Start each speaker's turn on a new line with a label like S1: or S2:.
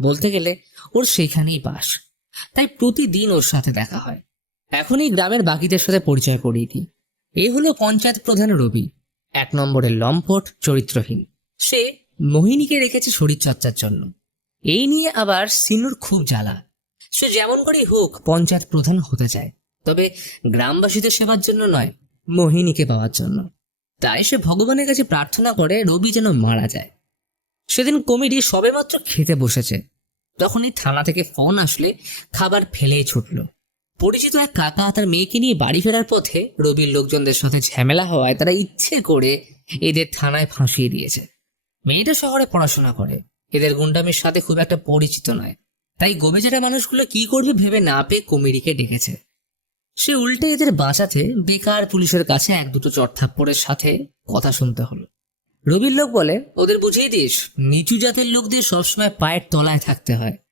S1: বলতে গেলে ওর সেখানেই বাস। তাই প্রতিদিন ওর সাথে দেখা হয়। এখনই গ্রামের বাকিদের সাথে পরিচয় করিয়ে দিই। এই হলো পঞ্চায়েত প্রধান রবি। এক নম্বরের লম্পট, চরিত্রহীন। সে মোহিনীকে রেখেছে শরীরচর্চার জন্য। এই নিয়ে আবার সিনুর খুব জ্বালা। সে যেমন করেই হোক পঞ্চায়েত প্রধান হতে চায়। তবে গ্রামবাসীদের সেবার জন্য নয়, মোহিনীকে পাওয়ার জন্য। তাই সে ভগবানের কাছে প্রার্থনা করে রবি যেন মারা যায়। সেদিন কমিটি সবেমাত্র খেতে বসেছে। তখনই থানা থেকে ফোন আসলে খাবার ফেলেই ছুটল। পরিচিত এক কাকা তার মেয়েকে নিয়ে বাড়ি ফেরার পথে রবির লোকজনদের সাথে ঝামেলা হওয়ায় তারা ইচ্ছে করে এদের থানায় ফাঁসিয়ে দিয়েছে। মেয়েটা শহরে পড়াশোনা করে। এদের গুন্ডামির সাথে খুব একটা পরিচিত নয়। তাই গোবেচারা মানুষগুলো কি করবে ভেবে না পেয়ে কমিটিকে ডেকেছে। সে উল্টে এদের বাঁচাতে বেকার পুলিশের কাছে এক দুটো চটথাপ্পড়ের সাথে কথা শুনতে হলো। রবির লোক বলে ওদের বুঝিয়ে দিস নিচু জাতের লোকদের সবসময় পায়ের তলায় থাকতে হয়।